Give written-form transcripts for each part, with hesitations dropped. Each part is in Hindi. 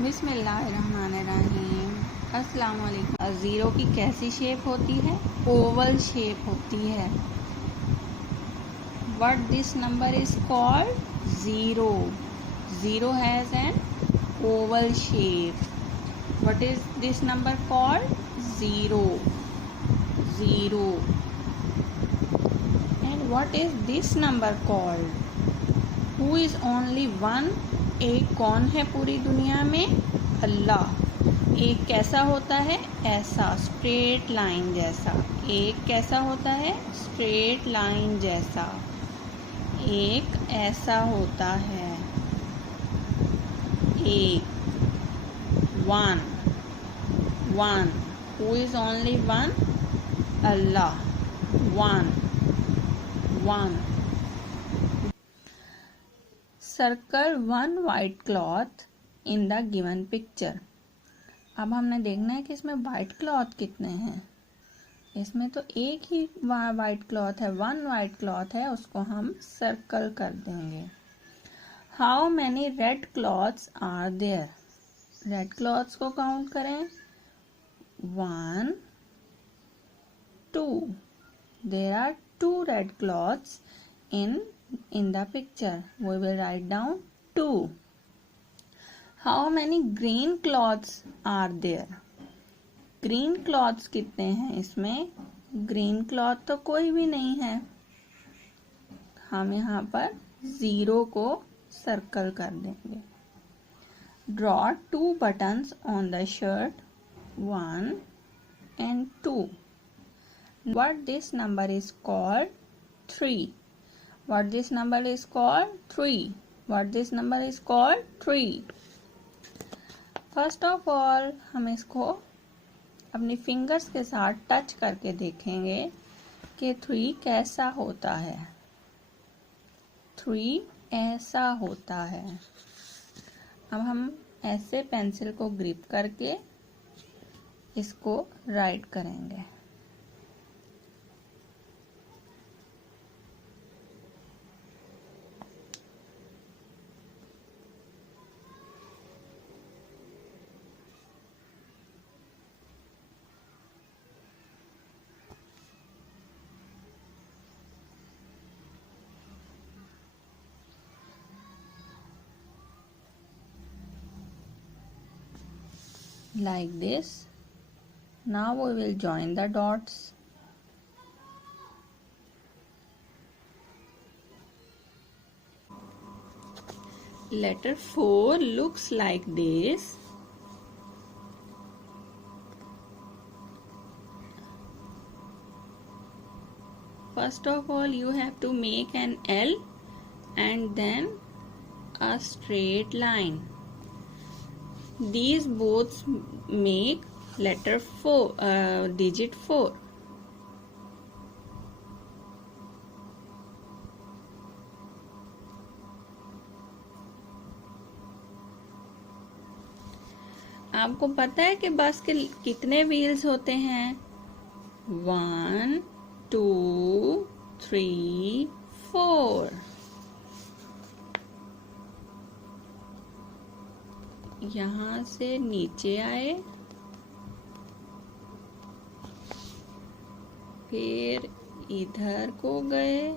बिस्मिल्लाहिर्रहमानिर्रहीम। अस्सलाम वालेकुम। ज़ीरो की कैसी शेप होती है? ओवल शेप होती है। What this number is called? Zero. Zero has an oval shape. What is this number called? Zero. Zero. And what is this number called? Who is only one? एक कौन है पूरी दुनिया में? अल्लाह। एक कैसा होता है? ऐसा, स्ट्रेट लाइन जैसा। एक कैसा होता है? स्ट्रेट लाइन जैसा। एक ऐसा होता है। एक, one, one. Who is only one? Allah. One, one. Circle one white cloth in the given picture. अब हमने देखना है कि इसमें वाइट क्लॉथ कितने हैं। इसमें तो एक ही वाइट क्लॉथ है, वन वाइट क्लॉथ है, उसको हम सर्कल कर देंगे। How many red cloths are there? Red cloths को काउंट करें। 1, 2। There are 2 red cloths in the picture. We will write down 2. How many green cloths are there? Green cloths कितने हैं इसमें? Green cloth तो कोई भी नहीं है। हम यहाँ पर 0 को सर्कल कर देंगे। Draw 2 buttons on the shirt, 1 and 2. What this number is called? 3. What this number is called? 3. What this number is called? 3. First of all, हम इसको अपनी फिंगर्स के साथ टच करके देखेंगे कि 3 कैसा होता है। 3 ऐसा होता है। अब हम ऐसे पेंसिल को ग्रिप करके इसको राइट करेंगे। Like this. Now we will join the dots. Letter 4 looks like this. First of all, you have to make an L and then a straight line. These both make letter 4, digit 4. आपको पता है कि बस के कितने व्हील्स होते हैं? 1, 2, 3, 4। यहाँ से नीचे आए, फिर इधर को गए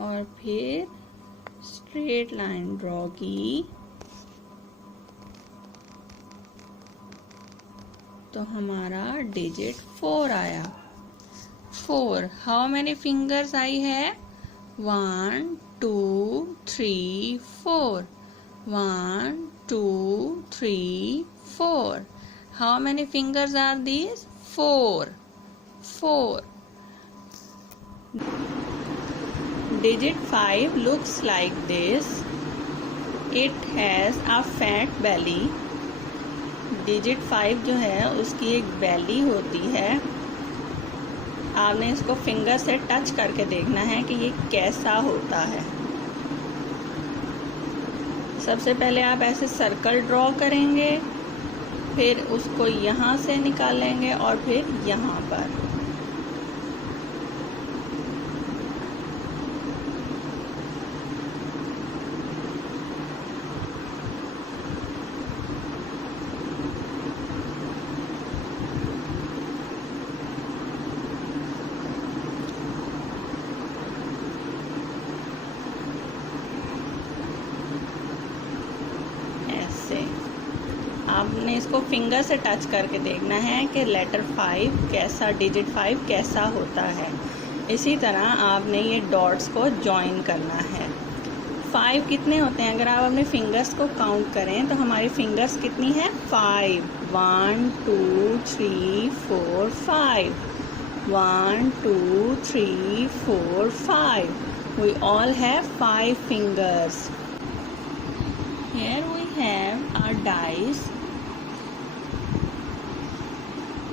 और फिर स्ट्रेट लाइन ड्रॉ की तो हमारा डिजिट 4 आया। 4। हाउ मेनी फिंगर्स आई है? 1, 2, 3, 4। 1, 2, 3, 4. How many fingers are these? 4. 4. Digit 5 looks like this. It has a fat belly. Digit 5 जो है उसकी एक belly होती है। आपने इसको फिंगर से टच करके देखना है कि ये कैसा होता है। सबसे पहले आप ऐसे सर्कल ड्रॉ करेंगे, फिर उसको यहाँ से निकालेंगे और फिर यहाँ पर। आपने इसको फिंगर से टच करके देखना है कि लेटर 5 कैसा, डिजिट 5 कैसा होता है। इसी तरह आपने ये डॉट्स को जॉइन करना है। 5 कितने होते हैं? अगर आप अपने फिंगर्स को काउंट करें तो हमारी फिंगर्स कितनी है? 5। 1 2 3 4 5। 1 2 3 4 5. We all have 5 fingers. Here we have our dice.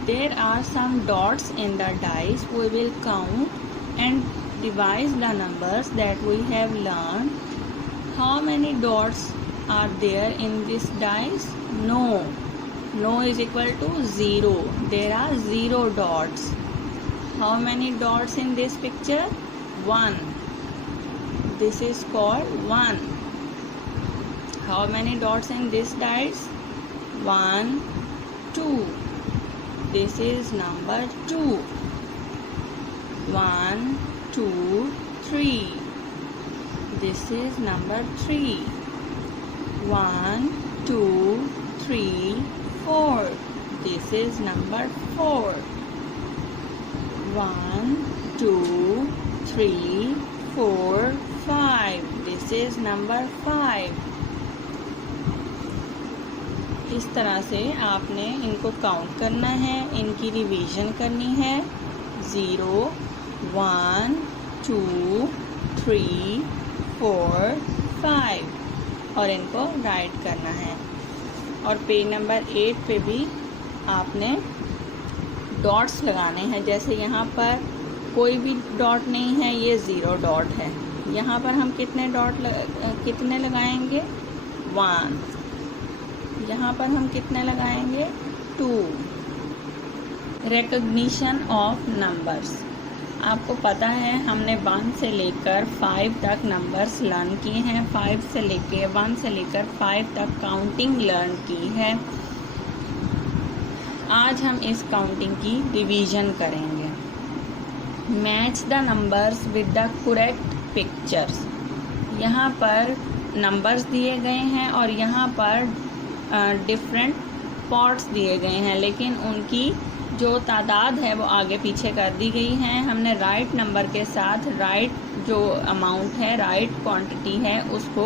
There are some dots in the dice. We will count and revise the numbers that we have learned. How many dots are there in this dice? No. No is equal to 0. There are 0 dots. How many dots in this picture? 1. This is called 1. How many dots in this dice? 1 2. This is number 2. 1 2 3. This is number 3. 1 2 3 4. This is number 4. 1 2 3 4 5. This is number 5. इस तरह से आपने इनको काउंट करना है, इनकी रिवीजन करनी है। 0 1 2 3 4 5 और इनको राइट करना है। और पेज नंबर 8 पे भी आपने डॉट्स लगाने हैं। जैसे यहाँ पर कोई भी डॉट नहीं है, ये 0 डॉट है। यहाँ पर हम कितने लगाएंगे? 1। यहाँ पर हम कितने लगाएंगे? 2। Recognition of numbers. आपको पता है हमने 1 से लेकर 5 तक नंबर्स लर्न किए हैं। 1 से लेकर 5 तक काउंटिंग लर्न की है। आज हम इस काउंटिंग की रिवीजन करेंगे। Match the numbers with the correct pictures. यहाँ पर नंबर्स दिए गए हैं और यहाँ पर डिफरेंट पॉट्स दिए गए हैं, लेकिन उनकी जो तादाद है वो आगे पीछे कर दी गई है। हमने राइट नंबर के साथ राइट जो अमाउंट है, राइट क्वांटिटी है, उसको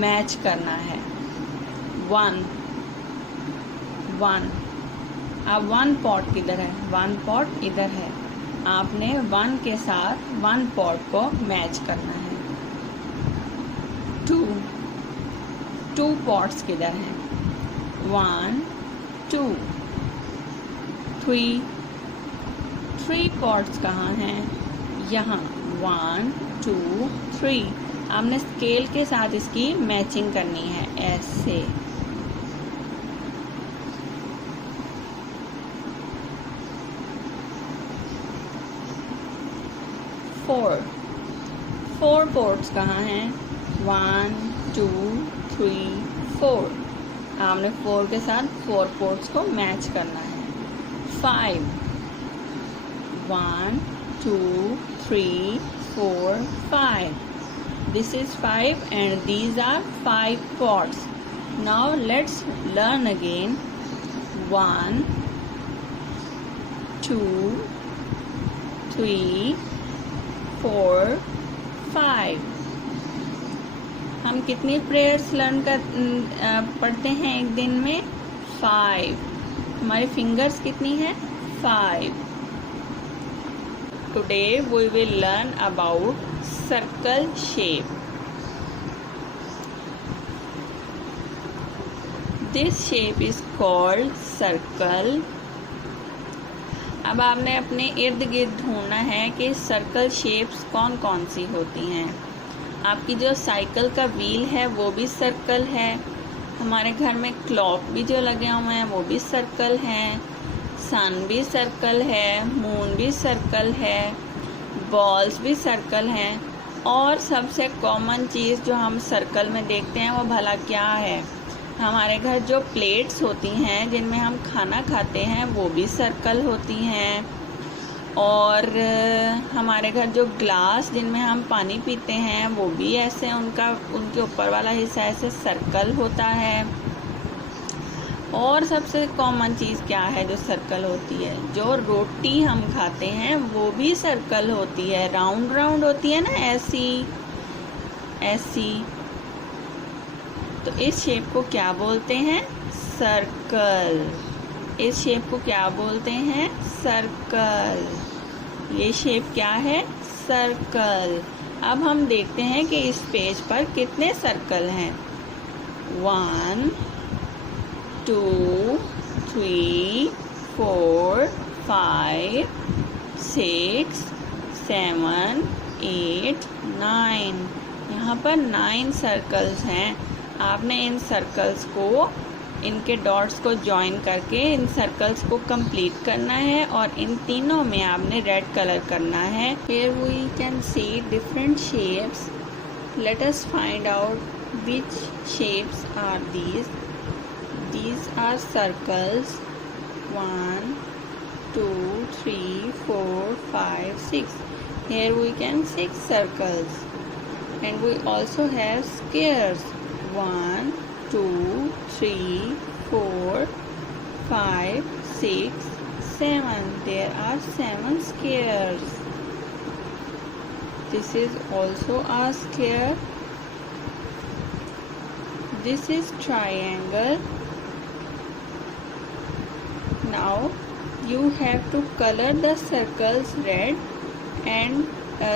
मैच करना है। 1 1। अब 1 पॉट किधर है? 1 पॉट इधर है। आपने 1 के साथ 1 पॉट को मैच करना है। 2 2 पॉट्स किधर हैं? 1 2 3 3 पॉट्स कहाँ हैं? यहाँ 1 2 3। आपने स्केल के साथ इसकी मैचिंग करनी है ऐसे। 4 पॉट्स कहाँ हैं? 1 2 3 4। आपने 4 के साथ 4 पॉट्स को मैच करना है। 5 1 2 3 4 5। This is 5 and these are 5 pots. Now let's learn again. 1 2 3 4 5। हम कितनी प्रेयर्स पढ़ते हैं एक दिन में? 5। हमारी फिंगर्स कितनी है? 5। Today we will learn about circle shape. This shape is called circle. अब आपने अपने इर्द गिर्द ढूंढना है कि सर्कल शेप्स कौन कौन सी होती हैं। आपकी जो साइकिल का व्हील है वो भी सर्कल है। हमारे घर में क्लॉक भी जो लगे हुए हैं वो भी सर्कल हैं। सन भी सर्कल है, मून भी सर्कल है, बॉल्स भी सर्कल हैं। और सबसे कॉमन चीज़ जो हम सर्कल में देखते हैं वो भला क्या है? हमारे घर जो प्लेट्स होती हैं जिनमें हम खाना खाते हैं वो भी सर्कल होती हैं। और हमारे घर जो ग्लास जिनमें हम पानी पीते हैं वो भी ऐसे उनके ऊपर वाला हिस्सा ऐसे सर्कल होता है। और सबसे कॉमन चीज़ क्या है जो सर्कल होती है? जो रोटी हम खाते हैं वो भी सर्कल होती है, राउंड राउंड होती है ना, ऐसी ऐसी। तो इस शेप को क्या बोलते हैं? सर्कल। इस शेप को क्या बोलते हैं? सर्कल। ये शेप क्या है? सर्कल। अब हम देखते हैं कि इस पेज पर कितने सर्कल हैं। 1 2 3 4 5 6 7 8 9। यहाँ पर 9 सर्कल्स हैं। आपने इन सर्कल्स को, इनके डॉट्स को जॉइन करके इन सर्कल्स को कंप्लीट करना है और इन तीनों में आपने रेड कलर करना है। Here we can see different shapes. Let us find out which shapes are these. These are circles. 1 2 3 4 5 6. Here we can 6 circles. And we also have squares. 1 2 3 4 5 6 7. There are 7 squares. This is also a square. This is triangle. Now you have to color the circles red and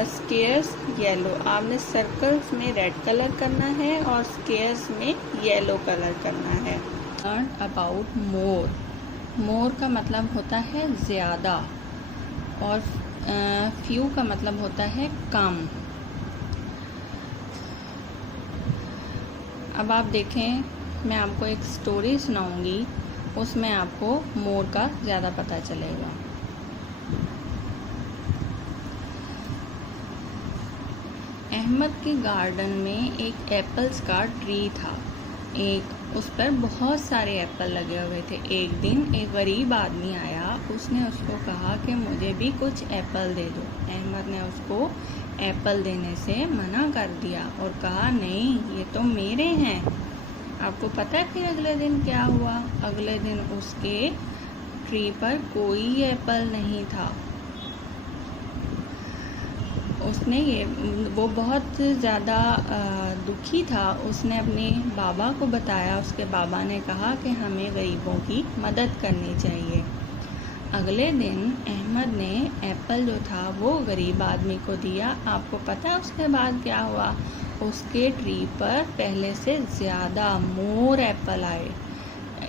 squares yellow. आपने सर्कल्स में रेड कलर करना है और स्केयर्स में येलो कलर करना है। Learn about more. मोर का मतलब होता है ज़्यादा और फ्यू का मतलब होता है कम। अब आप देखें, मैं आपको एक स्टोरी सुनाऊंगी, उसमें आपको मोर का ज़्यादा पता चलेगा। अहमद के गार्डन में एक एप्पल्स का ट्री था। उस पर बहुत सारे एप्पल लगे हुए थे। एक दिन एक गरीब आदमी आया, उसने उसको कहा कि मुझे भी कुछ एप्पल दे दो। अहमद ने उसको एप्पल देने से मना कर दिया और कहा, नहीं, ये तो मेरे हैं। आपको पता है फिर अगले दिन क्या हुआ? अगले दिन उसके ट्री पर कोई एप्पल नहीं था। वो बहुत ज़्यादा दुखी था। उसने अपने बाबा को बताया। उसके बाबा ने कहा कि हमें गरीबों की मदद करनी चाहिए। अगले दिन अहमद ने एप्पल जो था वो गरीब आदमी को दिया। आपको पता है उसके बाद क्या हुआ? उसके ट्री पर पहले से ज़्यादा मोर एप्पल आए।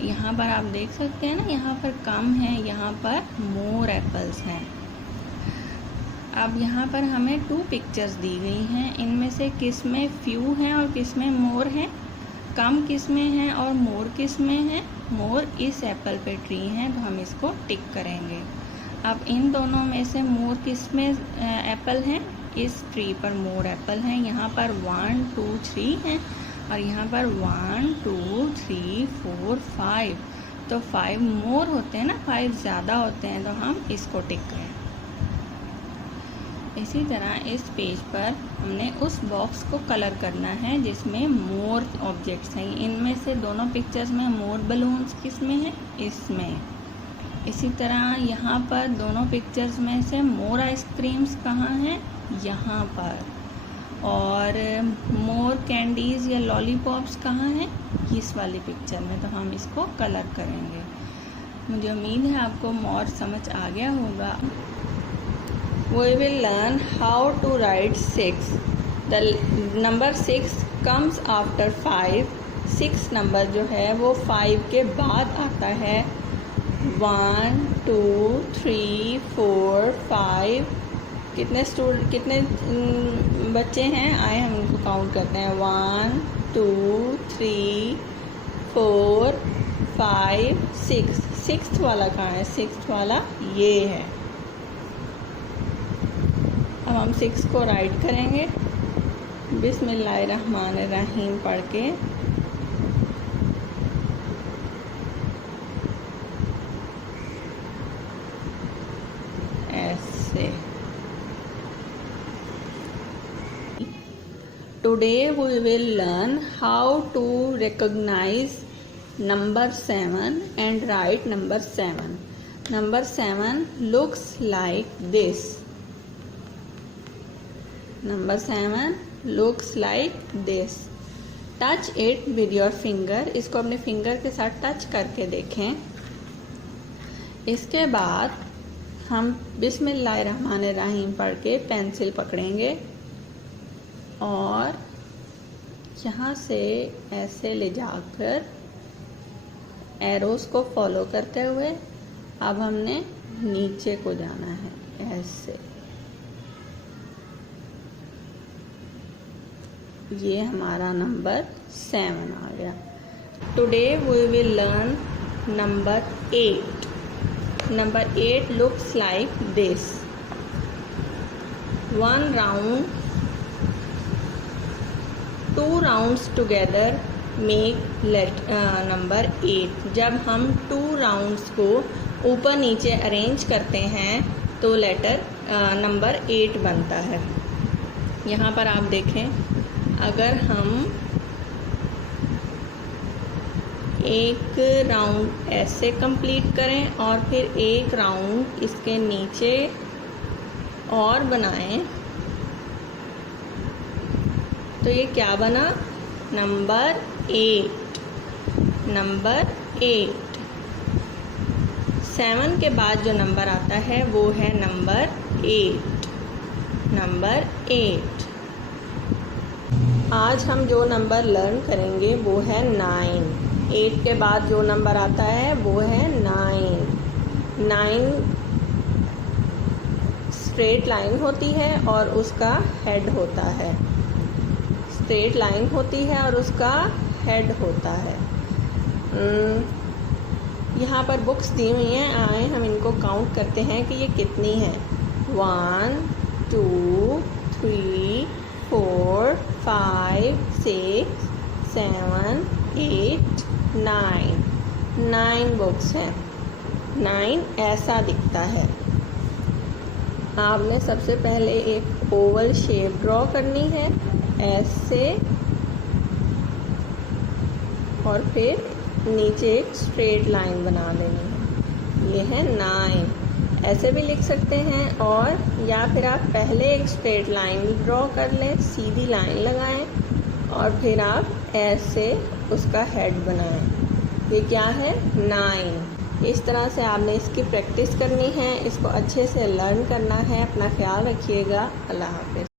यहाँ पर आप देख सकते हैं ना, यहाँ पर कम है, यहाँ पर मोर एप्पल्स हैं। अब यहाँ पर हमें 2 पिक्चर्स दी गई हैं। इनमें से किस में फ्यू हैं और किस में मोर हैं? कम किस में हैं और मोर किस में हैं? मोर इस एप्पल पे ट्री हैं, तो हम इसको टिक करेंगे। अब इन दोनों में से मोर किस में एप्पल हैं? इस ट्री पर मोर एप्पल हैं। यहाँ पर 1 2 3 हैं और यहाँ पर 1 2 3 4 5। तो 5 मोर होते हैं ना, 5 ज़्यादा होते हैं, तो हम इसको टिक करें। इसी तरह इस पेज पर हमने उस बॉक्स को कलर करना है जिसमें मोर ऑब्जेक्ट्स हैं। इनमें से दोनों पिक्चर्स में मोर बलून्स किस में है? इसमें। इसी तरह यहाँ पर दोनों पिक्चर्स में से मोर आइसक्रीम्स कहाँ हैं? यहाँ पर। और मोर कैंडीज़ या लॉलीपॉप्स कहाँ हैं? इस वाली पिक्चर में। तो हम इसको कलर करेंगे। मुझे उम्मीद है आपको मोर समझ आ गया होगा। We will learn how to write 6. The number 6 comes after 5. 6 number जो है वो 5 के बाद आता है। 1 2 3 4 5। कितने बच्चे हैं? आए हम उनको काउंट करते हैं। 1 2 3 4 5 6। 6th वाला कहाँ है? 6th वाला ये है। अब हम 6 को राइट करेंगे बिस्मिल्लाहिर्रहमानिर्रहीम पढ़ के। ऐसे। Today we will learn how to recognize number 7 and write number 7. Number 7 looks like this. Number 7 looks like this. Touch it with your finger. इसको अपने फिंगर के साथ टच करके देखें. इसके बाद हम बिस्मिल्लाहिर्रहमानिर्रहीम पढ़ के पेंसिल पकड़ेंगे और यहाँ से ऐसे ले जाकर एरोस को फॉलो करते हुए अब हमने नीचे को जाना है ऐसे. ये हमारा नंबर 7 आ गया. Today we will learn number 8. Number 8 looks like this. One round, 2 rounds together make number 8. जब हम 2 rounds को ऊपर नीचे अरेंज करते हैं तो लेटर नंबर 8 बनता है. यहाँ पर आप देखें, अगर हम एक राउंड ऐसे कंप्लीट करें और फिर एक राउंड इसके नीचे और बनाएं तो ये क्या बना? नंबर 8. नंबर 8. 7 के बाद जो नंबर आता है वो है नंबर 8. नंबर 8. आज हम जो नंबर लर्न करेंगे वो है 9. 8 के बाद जो नंबर आता है वो है 9. 9 स्ट्रेट लाइन होती है और उसका हेड होता है. स्ट्रेट लाइन होती है और उसका हेड होता है. यहाँ पर बुक्स दी हुई हैं. आए हम इनको काउंट करते हैं कि ये कितनी है. 1 2 3 4 5 6 7 8 9. 9 बुक्स हैं. 9 ऐसा दिखता है. आपने सबसे पहले एक ओवल शेप ड्रॉ करनी है ऐसे और फिर नीचे एक स्ट्रेट लाइन बना देनी है. ये है 9. ऐसे भी लिख सकते हैं और या फिर आप पहले एक स्ट्रेट लाइन ड्रॉ कर लें, सीधी लाइन लगाएं और फिर आप ऐसे उसका हेड बनाएं. ये क्या है? 9. इस तरह से आपने इसकी प्रैक्टिस करनी है. इसको अच्छे से लर्न करना है. अपना ख्याल रखिएगा. अल्लाह हाफ़िज़.